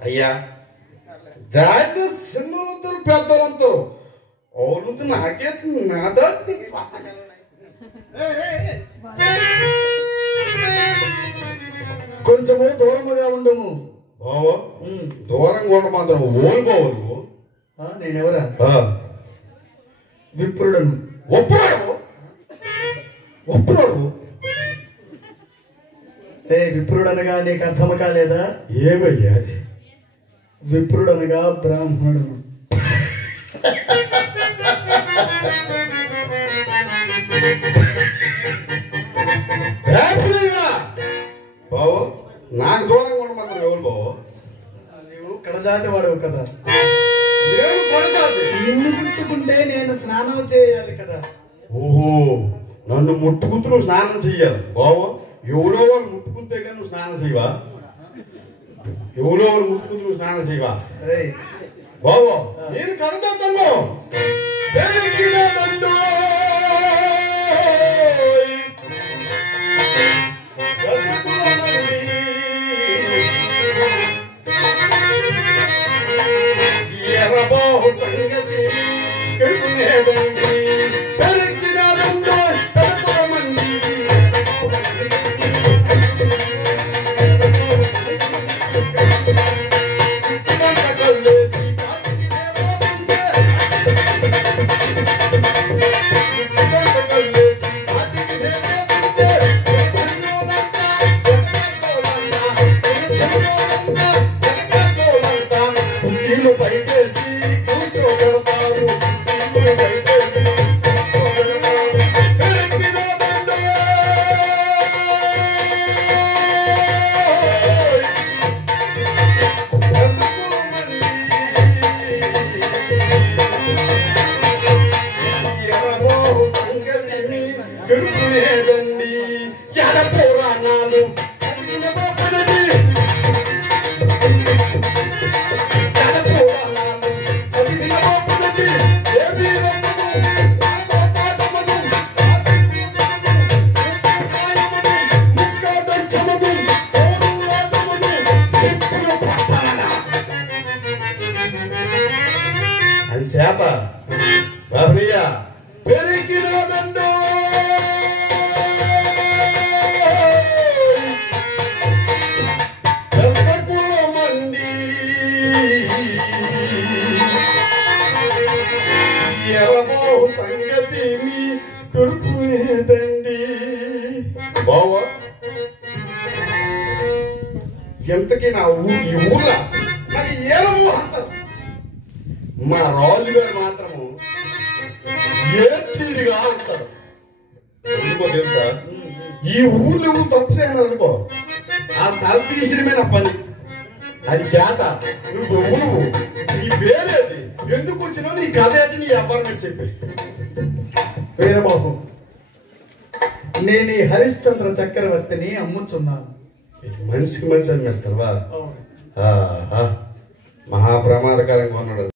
అయ్యా దాన్ని చిన్నలందరూ పెద్దలందరూ అవును నాకే నా దాన్ని కొంచెము దూరముగా ఉండము బావా దూరంగా ఉండమాత్రం ఓలు బావులు నేనెవరా విప్రుడను ఒప్పురాడు ఒప్పురాడు విప్రుడనగా నీకు అర్థము కాలేదా ఏమయ్యా విప్రుడనగా బ్రాహ్మణుడు బావో నాకు దూరంగా ఉండమాత్రం ఎవరు బావో నీవు కడజాతి వాడవు కదా నేను కడజాతి నిన్ను ముట్టుకుంటే నేను స్నానం చేయాలి కదా ఓహో నన్ను ముట్టుకుంటూ నువ్వు స్నానం చెయ్యాలి బావో ఎవరో వాళ్ళు ముట్టుకుంటే కానీ నువ్వు స్నానం చేయవా ఎవరో వాళ్ళు ముట్టుకుంటూ నువ్వు స్నానం చేయవా రే బావో నేను కడజాతను ఎర్రబాహు సంగతి కడుపునేదండి పెరిగినారందో పెరపమంది కల్లేసి కుర్చీలు పైకేసి కూర్చోగలుగుతారు కుర్చీలు పైకేసి సంగతిని గడుపునేదండి ఎడ పురాణాలు చేత బాబ్రియా పెరిగినదండో మంది ఎరమో సంగతి మీ కొడుకునేదండి బావా ఎంతకీ నా ఈ ఊర్లో నాకు ఏమో అంటారు మా రాజుగారు మాత్రము ఏటిగా అంటారు ఎందుకో తెలుసా ఈ ఊర్లో ఎవరు తప్పు చేయను అనుకో ఆ తల తీసినమే నా పని అది చేత నువ్వు నీ పేరేది ఎందుకు వచ్చినా నీ కథ ఏంటి నీ వ్యాపారం చెప్పి వీరబాబు నేను ఈ హరిశ్చంద్ర చక్రవర్తిని అమ్ముచున్నాను మనిషికి మనిషి అమ్మేస్తావా మహాప్రమాదకరంగా ఉన్నాడు